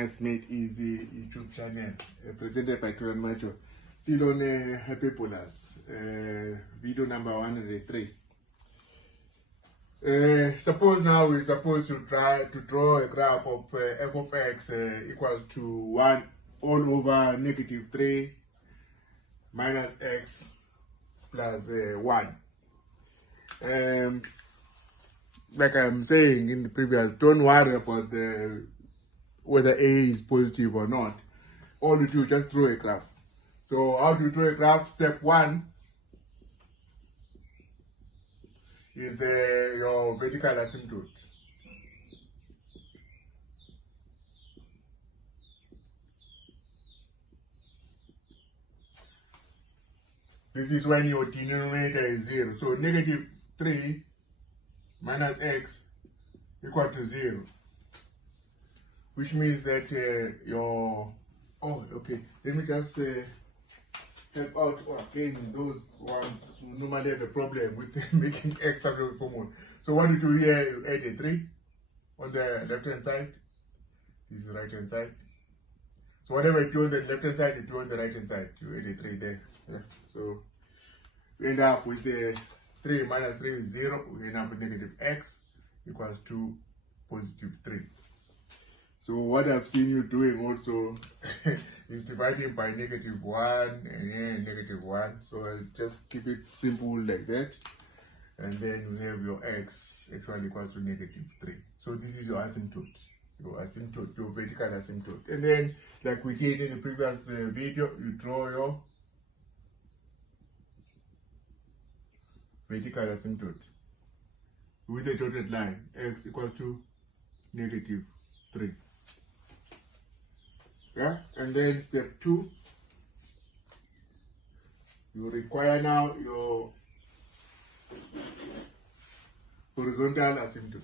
Maths Made Easy YouTube channel, presented by Turan Macho. Still on hyperbolas, video number 103. Suppose now we're supposed to try to draw a graph of f of x equals to 1 all over negative 3 minus x plus 1. Like I'm saying in the previous, don't worry about whether a is positive or not. All you do, just draw a graph. So how do you draw a graph? Step 1 is your vertical asymptote. This is when your denominator is 0. So negative 3 minus x equal to 0. Which means that let me just help out again those ones who normally have a problem with making x out of formula. So what you do here, you add a 3 on the left hand side. This is the right hand side. So whatever you do on the left hand side, you do on the right hand side. You add a 3 there. Yeah. So we end up with the 3 minus 3 is 0. We end up with negative x equals to positive 3. So what I've seen you doing also is dividing by negative 1 and negative 1. So I'll just keep it simple like that. And then we have your x actually equals to negative 3. So this is your asymptote. Your vertical asymptote. And then, like we did in the previous video, you draw your vertical asymptote with a dotted line. X equals to negative 3. Yeah, and then step 2, you require now your horizontal asymptote.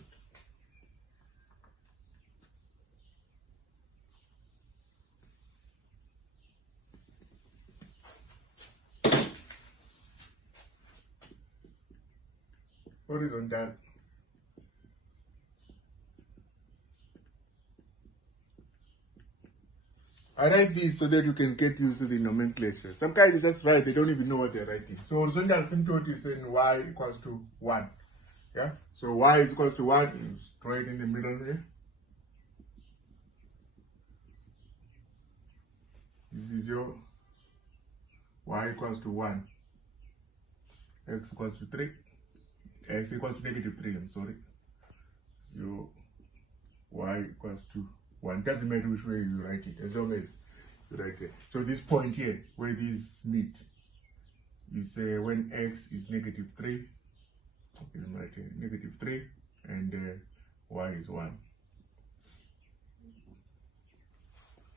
Horizontal. I write this so that you can get used to the nomenclature. Some guys just write, they don't even know what they're writing. So horizontal asymptote is in y equals to 1. Yeah? So y is equals to 1, you draw it in the middle here. This is your y equals to 1. X equals to 3. X equals to negative 3, I'm sorry. So y equals to 1. Doesn't matter which way you write it, as long as you write it. So this point here, where these meet, is when x is negative 3. Okay, let me write here, negative 3, and y is 1.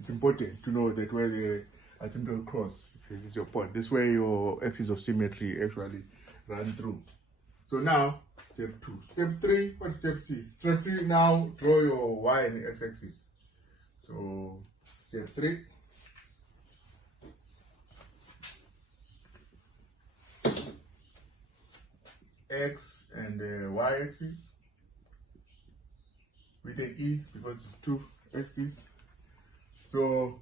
It's important to know that where the asymptote cross, this is your point. This way your axis of symmetry actually run through. So now, step 2. Step 3, what's step 3? Step 3, now draw your y and x-axis. So, step 3. X and y-axis with an E because it's 2 axes. So,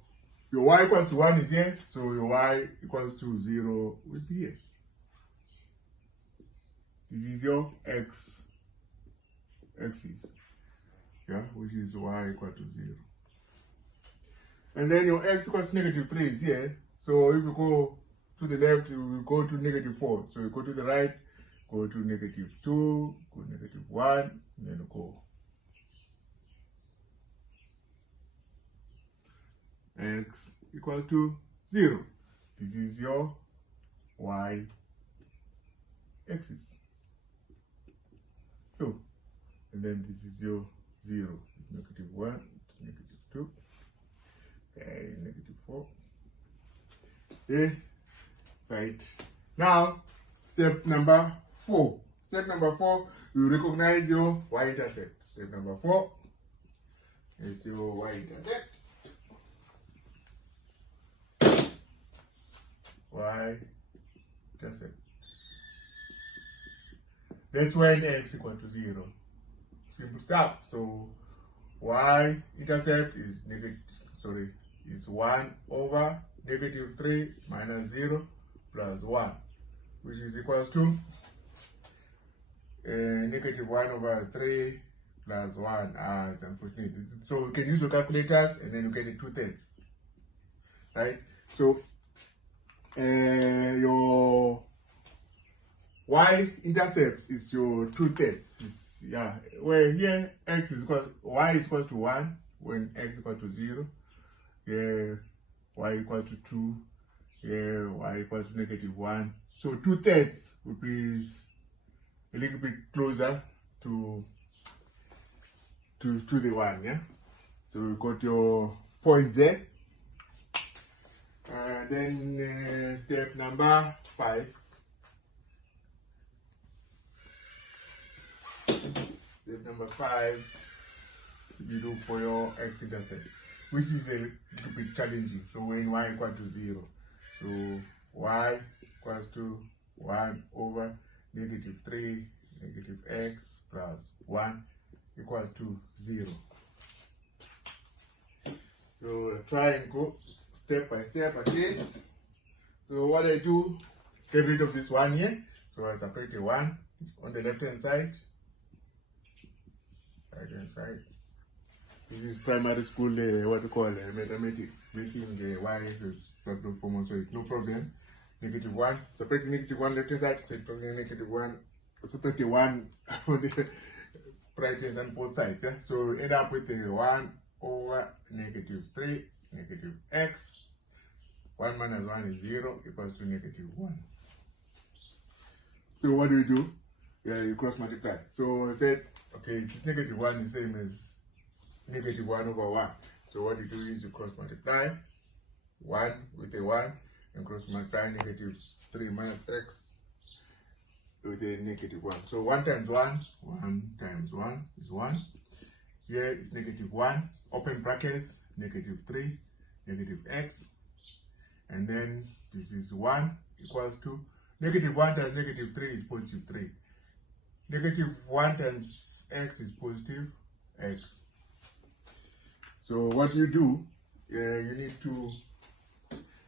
your y equals to 1 is here, so your y equals to 0 will be here. This is your x-axis, yeah, which is y equal to 0. And then your x equals to negative 3 is here. So if you go to the left, you will go to negative 4. So you go to the right, go to negative 2, go negative 1, and then go. X equals to 0. This is your y axis. So, and then this is your 0. It's negative 1 to negative 2. Okay, negative 4. Okay, right. Now, step number 4. Step number 4, you recognize your y-intercept. Step number 4 is your y-intercept. Y-intercept. That's when x equal to 0. Simple stuff. So y-intercept is is 1 over -3 minus 0 plus 1, which is equals to -1 over 3 plus 1. It's unfortunate. So we can use your calculators and then you get it 2/3, right? So your y-intercepts is your 2/3. Where here y is equal to 1 when x is equal to 0. Here y equal to 2. Here y equals to -1. So 2/3 would be a little bit closer to the 1, yeah? So we got your point there. Then step number 5. Step number 5, you do for your x-intercept, which is a little bit challenging. So when y equal to 0, so y equals to 1 over -3 x plus 1 equal to 0. So try and go step by step again. So what I do, get rid of this 1 here. So I separate the 1 on the left hand side. Right hand side. This is primary school, what you call mathematics, making the y subgroup form, so it's no problem. -1, separate the -1 left hand side, separate -1, separate the 1 on the right hand side, both sides. Yeah? So end up with the 1 over -3 x. 1 minus 1 is 0 equals to -1. So what do? You cross multiply. So I said, okay, this -1 is the same as -1 over 1. So what you do is you cross multiply 1 with a 1 and cross multiply -3 minus x with a -1. So 1 times 1, 1 times 1 is 1. Here is -1, open brackets, -3, x. And then this is 1 equals to -1 times -3 is +3. -1 times x is +x. So what you do, you need to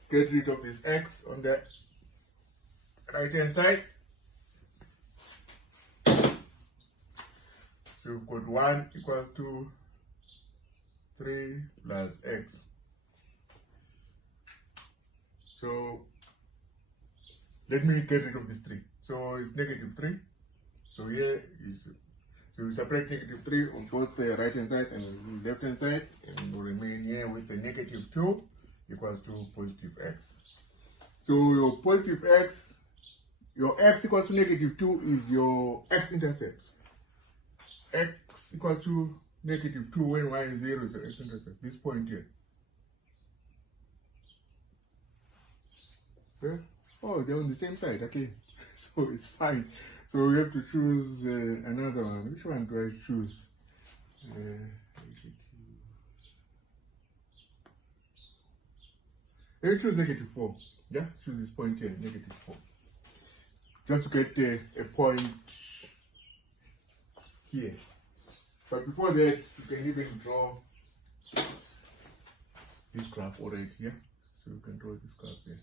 get rid of this x on the right hand side. So we've got 1 equals to 3 plus x. So let me get rid of this 3. So it's -3. So here is, so we separate -3 on both the right hand side and left hand side, and we'll remain here with the -2 equals to +x. So your x, your x equals to -2 is your x-intercept. X equals to -2 when y is 0 is your x-intercept, this point here. Okay? Oh, they're on the same side, okay. So it's fine. So we have to choose another one. Which one do I choose? Let me choose -4. Yeah, choose this point here, -4. Just to get a point here. But before that, you can even draw this graph already, yeah? So you can draw this graph there.